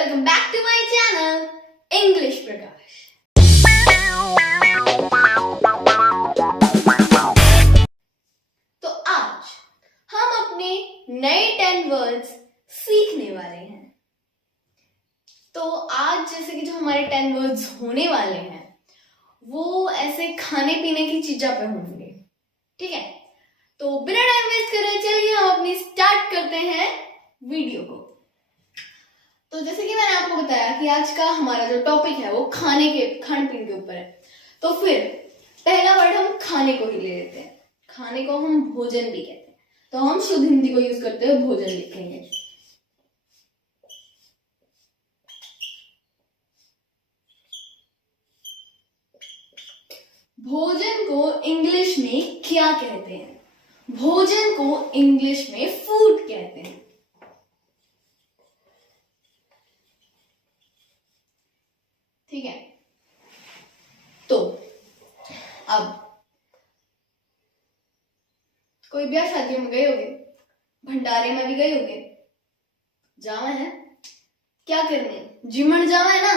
welcome back to my channel English Prakash। तो आज हम अपने नए 10 वर्ड्स सीखने वाले हैं। तो आज जैसे कि जो हमारे 10 वर्ड्स होने वाले हैं वो ऐसे खाने पीने की चीजों पे होंगे, ठीक है। तो बिना टाइम वेस्ट करे चलिए हम अपनी स्टार्ट करते हैं वीडियो को। तो जैसे कि मैंने आपको बताया कि आज का हमारा जो टॉपिक है वो खान पीने के ऊपर है। तो फिर पहला वर्ड हम खाने को ही ले लेते हैं। खाने को हम भोजन भी कहते हैं, तो हम शुद्ध हिंदी को यूज करते हुए भोजन लिखेंगे। भोजन को इंग्लिश में क्या कहते हैं? भोजन को इंग्लिश में फूड कहते हैं, ठीक है। तो अब कोई ब्याह शादियों में गए होगे, भंडारे में भी गए होगे, जावे हैं क्या करने? जिमण जावे है ना,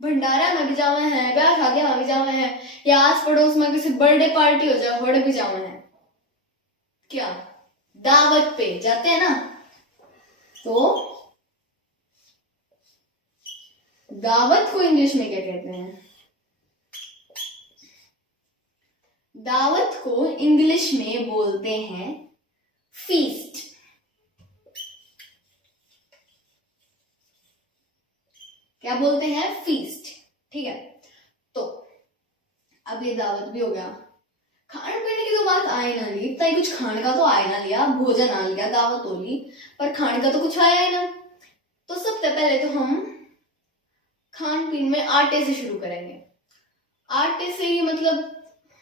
भंडारा में भी जावे हैं, ब्याह शादियों में भी जावे हैं, या आस पड़ोस में किसी बर्थडे पार्टी हो जाए वड़े भी जावे हैं, क्या दावत पे जाते हैं ना। तो दावत को इंग्लिश में क्या कहते हैं? दावत को इंग्लिश में बोलते हैं फीस्ट। क्या बोलते हैं? फीस्ट, ठीक है। तो अब ये दावत भी हो गया, खाने पीने की तो बात आए ना ली, इतना कुछ खाने का तो आए ना लिया, भोजन आ लिया, दावत हो ली, पर खाने का तो कुछ आया ही ना। तो सबसे पहले तो हम खान पीन में आटे से शुरू करेंगे। आटे से ही मतलब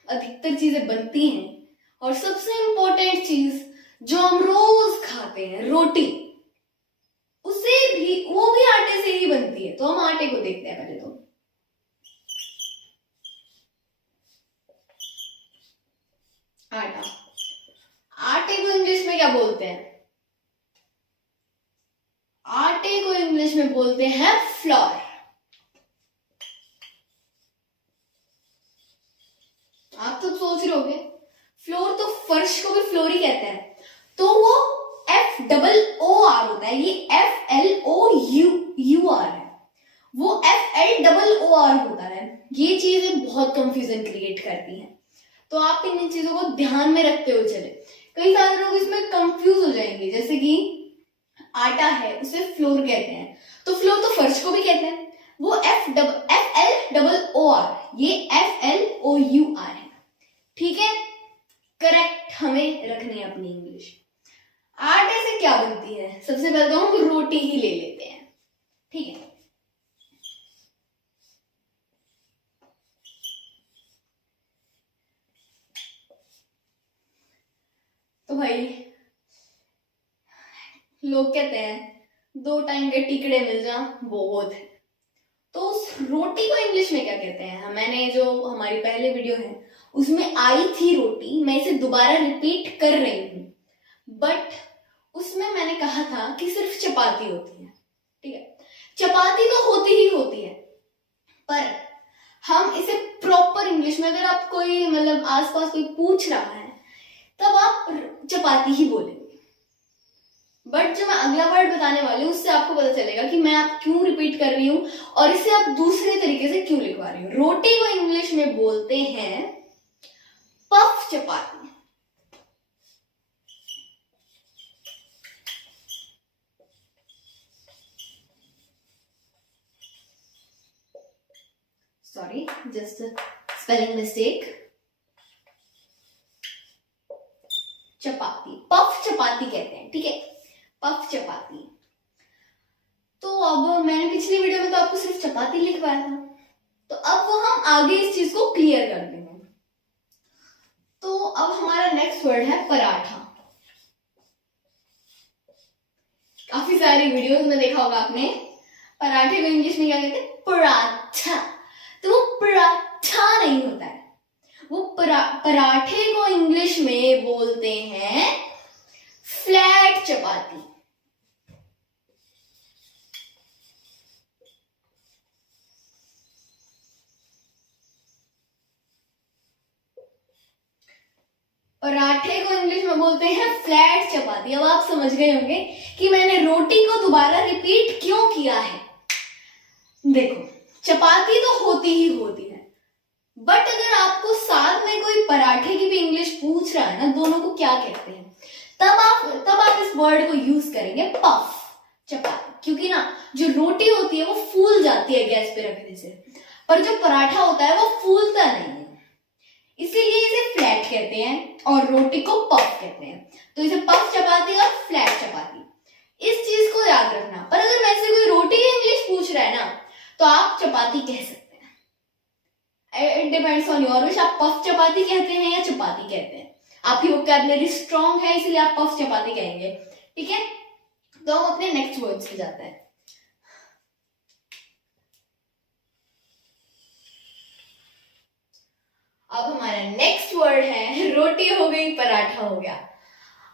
अधिकतर चीजें बनती हैं, और सबसे इंपॉर्टेंट चीज जो हम रोज खाते हैं, रोटी, वो भी आटे से ही बनती है। तो हम आटे को देखते हैं पहले। तो आटा, आटे को इंग्लिश में क्या बोलते हैं? आटे को इंग्लिश में बोलते हैं फ्लोर। आप तो सोच रहे होंगे फ्लोर, तो फर्श को भी फ्लोर ही कहते हैं, तो वो FOOR होता है, ये FLOUR है, वो FLOOR होता है। ये चीजें बहुत कंफ्यूजन क्रिएट करती हैं, तो आप इन चीजों को ध्यान में रखते हुए चले। कई सारे लोग इसमें कंफ्यूज हो जाएंगे, जैसे कि आटा है उसे फ्लोर कहते हैं, तो फ्लोर तो फर्श को भी कहते हैं, वो FLOOR, ये FLOUR है, ठीक है। करेक्ट हमें रखनी है अपनी इंग्लिश। आटे से क्या बनती है? सबसे पहले तो हम रोटी ही ले लेते हैं, ठीक है। तो भाई लोग कहते हैं 2 टाइम के टिकड़े मिल जा बहुत है। तो उस रोटी को इंग्लिश में क्या कहते हैं? मैंने जो हमारी पहले वीडियो है उसमें आई थी रोटी, मैं इसे दोबारा रिपीट कर रही हूं, बट उसमें मैंने कहा था कि सिर्फ चपाती होती है, ठीक है। चपाती तो होती ही होती है, पर हम इसे प्रॉपर इंग्लिश में, अगर आप कोई मतलब आसपास कोई पूछ रहा है तब आप चपाती ही बोलेंगे। बट जो मैं अगला वर्ड बताने वाली हूँ उससे आपको पता चलेगा कि मैं आप क्यों रिपीट कर रही हूँ और इसे आप दूसरे तरीके से क्यों लिखवा रही हूँ। रोटी को इंग्लिश में बोलते हैं puff chapati. Sorry, just spelling mistake. Chapati, puff chapati कहते हैं, ठीक है, पफ चपाती। तो अब मैंने पिछली वीडियो में तो आपको सिर्फ चपाती लिखवाया था, तो अब वो हम आगे इस चीज को क्लियर कर देंगे। तो अब हमारा नेक्स्ट वर्ड है पराठा। काफी सारी वीडियोस में देखा होगा आपने, पराठे को इंग्लिश में क्या कहते हैं? पराठा। तो वो पराठा नहीं होता है, वो पराठे को इंग्लिश में बोलते हैं फ्लैट चपाती। पराठे को इंग्लिश में बोलते हैं फ्लैट चपाती। अब आप समझ गए होंगे कि मैंने रोटी को दोबारा रिपीट क्यों किया है। देखो, चपाती तो होती ही होती है, बट अगर आपको साथ में कोई पराठे की भी इंग्लिश पूछ रहा है ना, दोनों को क्या कहते हैं, तब आप इस वर्ड को यूज करेंगे पफ चपाती। क्योंकि ना जो रोटी होती है वो फूल जाती है गैस पे रखने से, पर जो पराठा होता है वो फूलता नहीं है, इसीलिए इसे फ्लैट कहते हैं और रोटी को पफ कहते हैं। तो इसे पफ चपाती और फ्लैट चपाती, इस चीज को याद रखना। पर अगर मैं से कोई रोटी की इंग्लिश पूछ रहा है ना, तो आप चपाती कह सकते हैं। It depends on your wish, आप पफ चपाती कहते हैं या चपाती कहते हैं। आपकी वोकैबुलरी स्ट्रांग है इसलिए आप पफ चपाती कहेंगे, ठीक है। तो हम अपने नेक्स्ट वर्ड्स पे जाते हैं। अब हमारा नेक्स्ट वर्ड है, रोटी हो गई पराठा हो गया।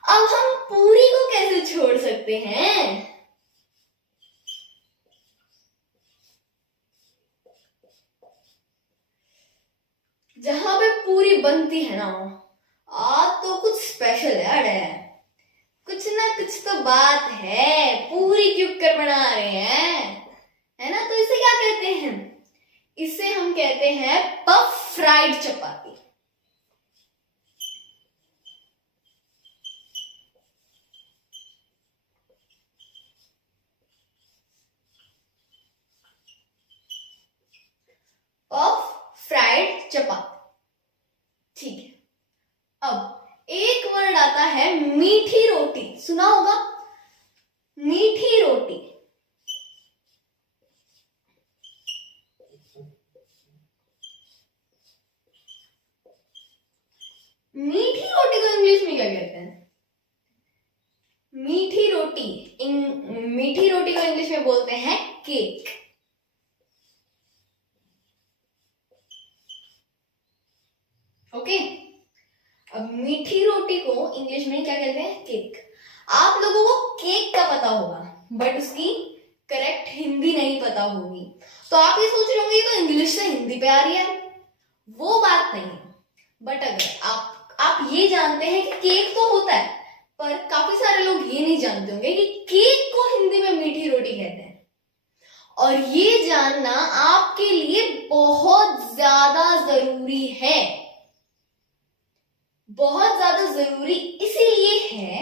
अब हम पूरी को कैसे छोड़ सकते हैं? जहां पे पूरी बनती है ना, आज तो कुछ स्पेशल है, कुछ ना कुछ तो बात है, पूरी क्यों कर बना रहे हैं, है ना। तो इसे क्या कहते हैं? इसे हम कहते हैं पफ फ्राइड चपाती। पफ फ्राइड चपाती, ठीक है। अब एक वर्ड आता है मीठी रोटी, सुना होगा, मीठी रोटी। मीठी रोटी को इंग्लिश में क्या कहते हैं? मीठी रोटी को इंग्लिश में बोलते हैं केक। ओके, अब मीठी रोटी को इंग्लिश में क्या कहते हैं? केक। आप लोगों को केक का पता होगा, बट उसकी करेक्ट हिंदी नहीं पता होगी। तो आप ये सोच रहे होंगे ये तो इंग्लिश से हिंदी पे आ रही है, वो बात नहीं। बट अगर आप ये जानते हैं कि केक तो होता है, पर काफी सारे लोग ये नहीं जानते होंगे कि केक को हिंदी में मीठी रोटी कहते हैं। और ये जानना आपके लिए बहुत ज्यादा जरूरी है, बहुत ज्यादा जरूरी इसीलिए है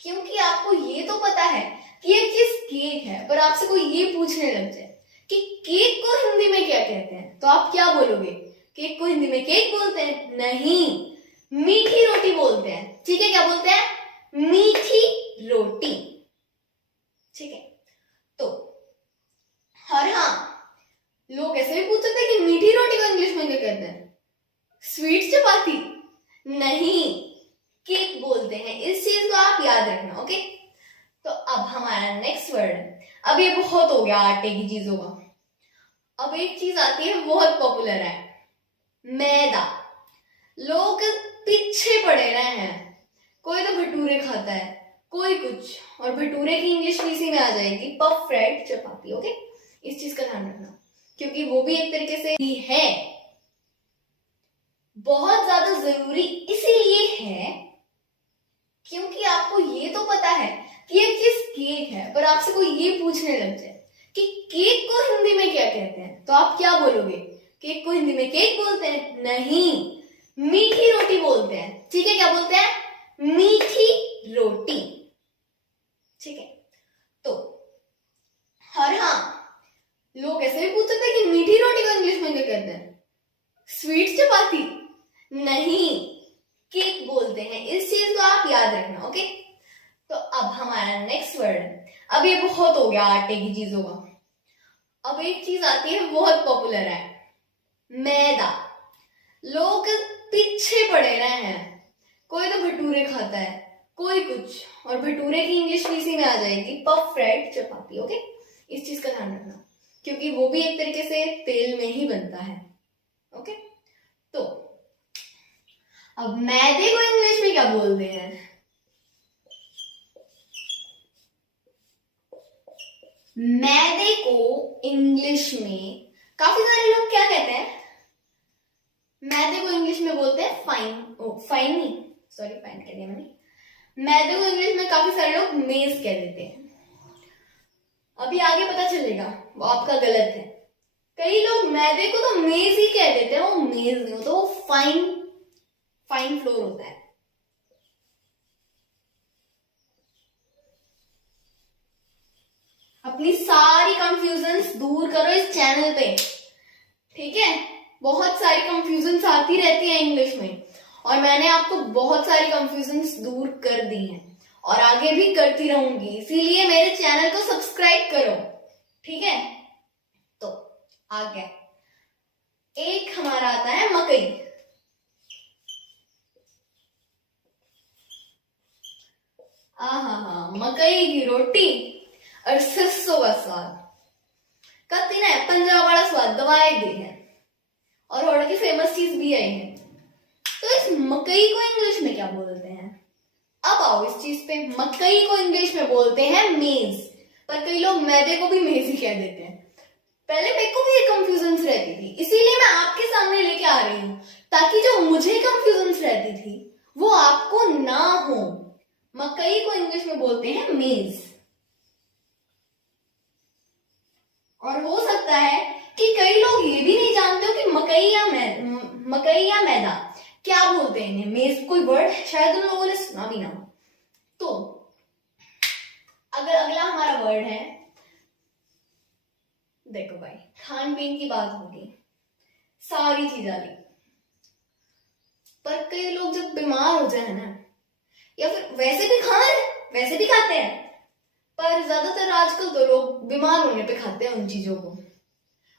क्योंकि आपको ये तो पता है कि ये चीज केक है, पर आपसे कोई ये पूछने लग जाए कि केक को हिंदी में क्या कहते हैं, तो आप क्या बोलोगे? केक को हिंदी में केक बोलते हैं? नहीं, मीठी रोटी बोलते हैं, ठीक है। क्या बोलते हैं? मीठी रोटी, ठीक है। तो और हाँ, लोग ऐसे भी पूछ सकते हैं कि मीठी रोटी को इंग्लिश में क्या कहते हैं? स्वीट चपाती? नहीं, केक बोलते हैं। इस चीज को आप याद रखना, ओके। तो अब हमारा नेक्स्ट वर्ड, अब ये बहुत हो गया आटे की चीजों का। अब एक चीज आती है बहुत पॉपुलर है, मैदा। लोग पीछे पड़े रहे हैं, कोई तो भटूरे खाता है, कोई कुछ, और भटूरे की इंग्लिश भी इसी में आ जाएगी, पफ फ्राइड चपाती, ओके। इस चीज का ध्यान रखना क्योंकि वो भी एक तरीके से है, बहुत ज्यादा जरूरी इसीलिए है क्योंकि आपको ये तो पता है कि एक चीज केक है, पर आपसे कोई ये पूछने लग जाए कि केक को हिंदी में क्या कहते हैं, तो आप क्या बोलोगे? केक को हिंदी में केक बोलते हैं? नहीं, मीठी रोटी बोलते हैं, ठीक है। क्या बोलते हैं? मीठी रोटी, ठीक है। तो और हाँ, लोग ऐसे भी पूछ सकते हैं कि मीठी रोटी को इंग्लिश में क्या कहते हैं? स्वीट चपाती? नहीं, केक बोलते हैं। इस चीज को आप याद रखना, ओके। तो अब हमारा नेक्स्ट वर्ड, अब ये बहुत हो गया आटे की चीजों का। अब एक चीज आती है बहुत पॉपुलर है, मैदा। लोग पीछे पड़े रहे हैं, कोई तो भटूरे खाता है, कोई कुछ, और भटूरे की इंग्लिश भी इसी में आ जाएगी, पफ फ्राइड चपाती, ओके। इस चीज का ध्यान रखना क्योंकि वो भी एक तरीके से तेल में ही बनता है, ओके। तो अब मैदे को इंग्लिश में क्या बोलते हैं? मैदे को इंग्लिश में काफी सारे लोग क्या कहते हैं? मैदे को इंग्लिश में बोलते हैं फाइन, फाइन नहीं, सॉरी फाइन कह दिया मैंने। मैदे को इंग्लिश में काफी सारे लोग मेज कह देते हैं। अभी आगे पता चलेगा वो आपका गलत है। कई लोग मैदे को तो मेज ही कह देते हैं, वो मेज नहीं होता, वो फाइन फाइन फ्लोर होता है। अपनी सारी कंफ्यूजन्स दूर करो इस चैनल पे, ठीक है। बहुत सारी कंफ्यूजन्स आती रहती है इंग्लिश में, और मैंने आपको बहुत सारी कंफ्यूजन्स दूर कर दी हैं और आगे भी करती रहूंगी, इसीलिए मेरे चैनल को सब्सक्राइब करो, ठीक है। तो आगे एक हमारा आता है मकई। हाँ, मकई की रोटी और सरसों का स्वाद कहती ना पंजाब वाला स्वाद दवाई दी है, और और की फेमस चीज भी आई है। तो इस मकई को इंग्लिश में क्या बोलते हैं? अब आओ इस चीज पे। मकई को इंग्लिश में बोलते हैं मेज, पर कई लोग मैदे को भी मेज ही कह देते हैं। पहले मेरे को भी ये कंफ्यूजन रहती थी, इसीलिए मैं आपके सामने लेके आ रही हूँ, ताकि जो मुझे कंफ्यूजन रहती थी वो आपको ना हो। मकई को इंग्लिश में बोलते हैं मेज, और हो सकता है कि कई लोग ये भी नहीं जानते हो कि मकई या मैदा क्या बोलते हैं इन्हें। मेज कोई वर्ड शायद उन लोगों ने सुना भी ना हो। तो अगर अगला हमारा वर्ड है, देखो भाई, खान पीन की बात होगी, सारी चीज आ रही, पर कई लोग जब बीमार हो जाए ना, या फिर वैसे भी खाते हैं, पर ज्यादातर आजकल तो लोग बीमार होने पे खाते हैं उन चीजों को,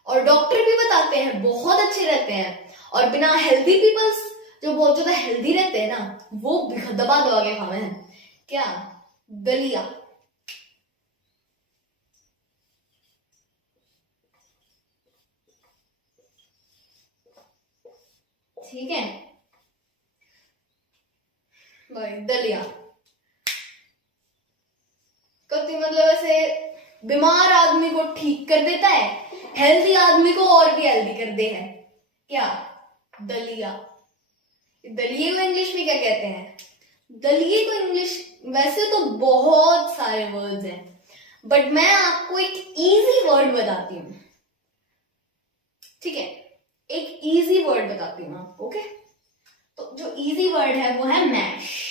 और डॉक्टर भी बताते हैं बहुत अच्छे रहते हैं। और बिना हेल्दी पीपल्स जो बहुत ज्यादा हेल्दी रहते हैं ना, वो दबा दबा के खावे हैं क्या? दलिया। ठीक है भाई, दलिया कभी मतलब ऐसे बीमार आदमी को ठीक कर देता है, हेल्दी आदमी को और भी हेल्दी कर दे है क्या? दलिया। दलिए को इंग्लिश में क्या कहते हैं? दलिए को इंग्लिश वैसे तो बहुत सारे वर्ड्स हैं, बट मैं आपको एक इजी वर्ड बताती हूँ, ठीक है। एक इजी वर्ड बताती हूँ आपको, ओके। तो जो इजी वर्ड है वो है मैश।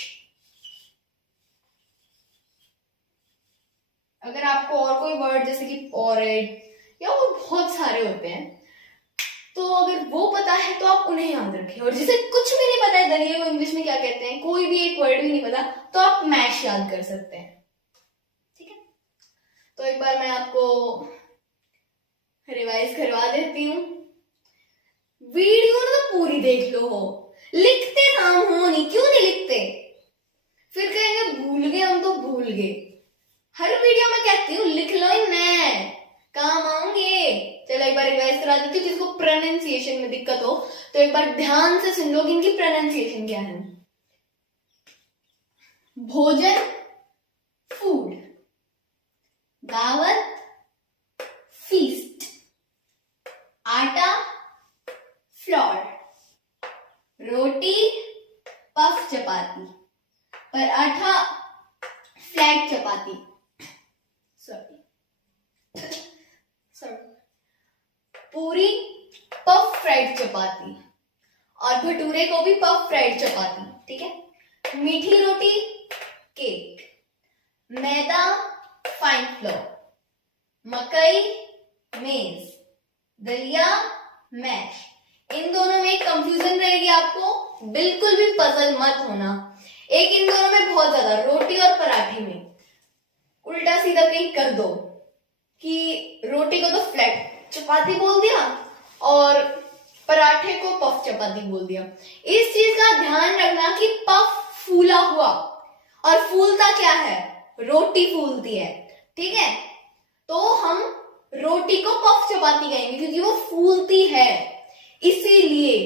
अगर आपको और कोई वर्ड जैसे कि पॉरेज या वो बहुत सारे होते हैं, तो अगर वो पता है तो आप उन्हें याद रखें। और जिसे कुछ भी नहीं पता है दलिया को इंग्लिश में क्या कहते हैं, कोई भी एक वर्ड भी नहीं पता, तो आप मैश याद कर सकते हैं, ठीक है। तो एक बार मैं आपको रिवाइज करवा देती हूँ। वीडियो ना तो पूरी देख लो हो, लिखते काम हो नहीं, क्यों नहीं लिखते? फिर कहेंगे भूल गए, हम तो भूल गए। हर वीडियो में कहती हूँ लिख लो ही, मैं काम आऊंगे। चलो एक बार रिवाइज करा देती हूँ। जिसको प्रोनाउंसिएशन में दिक्कत हो तो एक बार ध्यान से सुन लो कि इनकी प्रोनाउंसिएशन क्या है। भोजन फूड, दावत फीस्ट, आटा फ्लोर, रोटी पफ चपाती, पराठा फ्लैट चपाती, पूरी पफ फ्राइड चपाती, और भटूरे को भी पफ फ्राइड चपाती, ठीक है। मीठी रोटी केक, मैदा फाइन फ्लोर, मकई मेज, दलिया मैश। इन दोनों में कंफ्यूजन रहेगी आपको, बिल्कुल भी पजल मत होना। एक इन दोनों में बहुत ज्यादा, रोटी और पराठे में उल्टा सीधा कहीं कर दो कि रोटी को तो फ्लैट चपाती बोल दिया और पराठे को पफ चपाती बोल दिया। इस चीज का ध्यान रखना कि पफ फूला हुआ, और फूलता क्या है? रोटी फूलती है, ठीक है। तो हम रोटी को पफ चपाती कहेंगे क्योंकि वो फूलती है, इसीलिए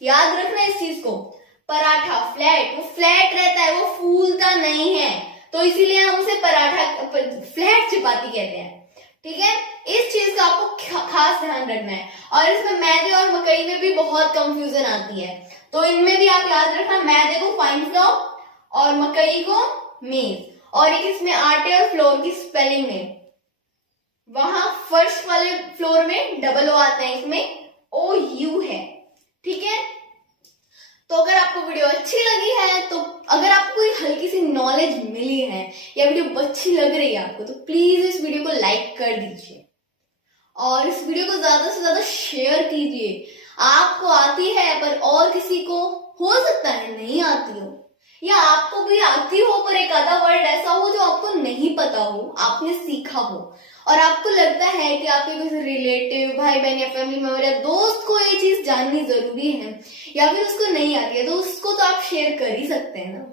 याद रखना इस चीज को। पराठा फ्लैट, वो फ्लैट रहता है, वो फूलता नहीं है, तो इसीलिए हम उसे पराठा फ्लैट चपाती कहते हैं। ठीक है, इस चीज का आपको खास ध्यान रखना है। और इसमें मैदे और मकई में भी बहुत कंफ्यूजन आती है, तो इनमें भी आप याद रखना, मैदे को फाइन फ्लोर और मकई को मेज। और एक इसमें आटे और फ्लोर की स्पेलिंग में, वहां फर्स्ट वाले फ्लोर में डबल ओ आता है, इसमें ओ यू है। ठीक है, तो अगर आपको वीडियो अच्छी लगी है, तो अगर आपको कोई हल्की सी नॉलेज मिली है या वीडियो अच्छी लग रही है आपको, तो प्लीज इस वीडियो को लाइक कर दीजिए और इस वीडियो को ज्यादा से ज्यादा शेयर कीजिए। आपको आती है पर और किसी को हो सकता है नहीं आती हो, या आपको भी आती हो पर एक आधा वर्ड ऐसा हो जो आपको नहीं पता हो, आपने सीखा हो और आपको लगता है कि आपके किसी रिलेटिव, भाई बहन या फैमिली मेंबर या दोस्त को ये चीज जाननी जरूरी है, या फिर उसको नहीं आती है, तो उसको तो आप शेयर कर ही सकते हैं ना।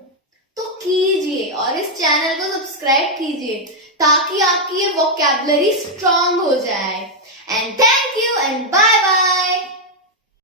तो कीजिए और इस चैनल को सब्सक्राइब कीजिए ताकि आपकी ये वोकैबुलरी स्ट्रांग हो जाए।